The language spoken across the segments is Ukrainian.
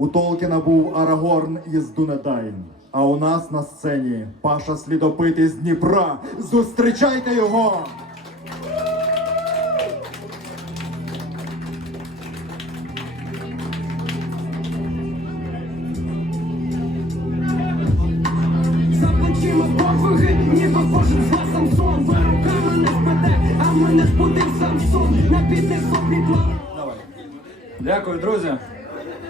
У Толкіна був Арагорн із Дунедайн. А у нас на сцені Паша Слідопит із Дніпра. Зустрічайте його! Ніби кожен з вас Самсон Ви руками не впаде, а мене збудив Самсон На підних соплітла Дякую, друзі.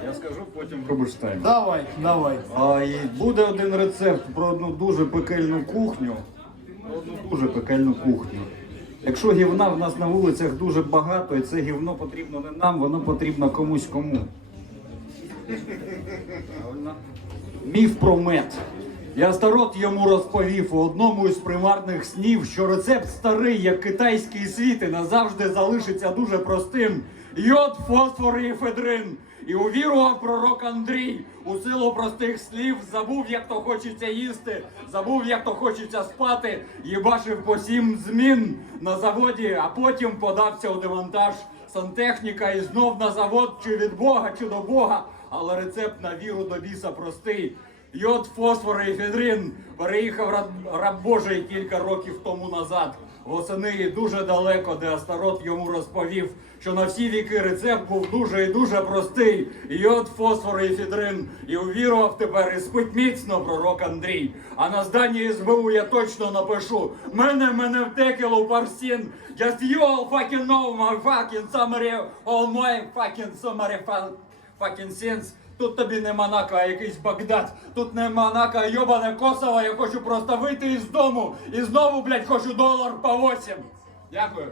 Я скажу потім про Бурштайн. Давай, давай. А, і буде один рецепт про одну дуже пекельну кухню. Про одну дуже пекельну кухню. Якщо гівна в нас на вулицях дуже багато, і це гівно потрібно не нам, воно потрібно комусь кому. Міф про мед. Я старот йому розповів у одному із примарних снів, що рецепт старий, як китайський світ, і назавжди залишиться дуже простим. Йод, фосфор і ефедрин. І увірував пророк Андрій у силу простих слів, забув, як то хочеться їсти, забув, як то хочеться спати, їбашив по сім змін на заводі, а потім подався у демонтаж сантехніка і знов на завод, чи від Бога, чи до Бога, але рецепт на віру до біса простий. Йод, фосфор і ефедрин переїхав раб, раб Божий кілька років тому назад. Восени і дуже далеко, де Астарот йому розповів, що на всі віки рецепт був дуже і дуже простий. Йод, фосфор і ефедрин. І увірував тепер і спить міцно пророк Андрій. А на зданні СБУ я точно напишу. Мене, мене втекило парсін. Just you all fucking know my fucking summary, all my fucking summary fucking sins. Тут тобі не Монако, а якийсь Багдад. Тут не Монако, а йобане Косово. Я хочу просто вийти із дому. І знову, блядь, хочу долар по 8. Дякую.